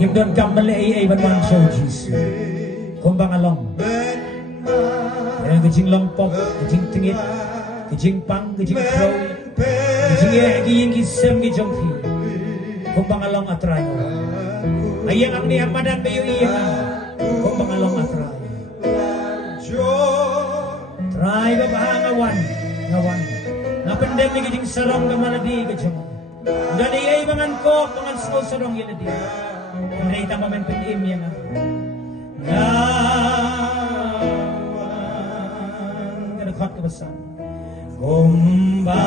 Nghiệp đơn cầm bên lệ ấy vẫn mang sầu Jesus không bằng along cái chinh long pop cái chinh tingit cái chinh pang cái chinh crow cái chinh cái yang kisem cái jong thi không bằng along atray ayang ang niya madan bayo iya không bằng along atray try ba ngawan napendem ni cái ching sarong ka maladi cái jong dan iya bangan ko bangan small sarong yun di Hindi tama man pinim yan Ganakot ka basa Gumba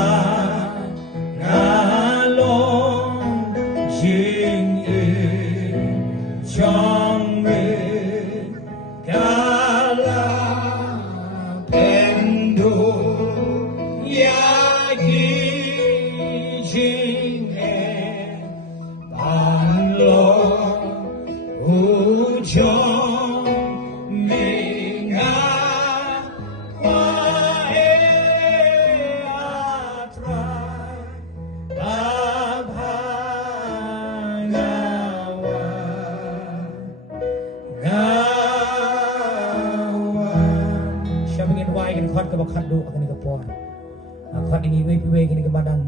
Ngalong Jing In Chong Min Kala Pendo Yagi Jing En Panlo Ujong Minga Kwae Atray Abhangawa Siya mingin wae kan khot ka bakhat do ka ni ka pon khot ni way piwe ka ni ka badan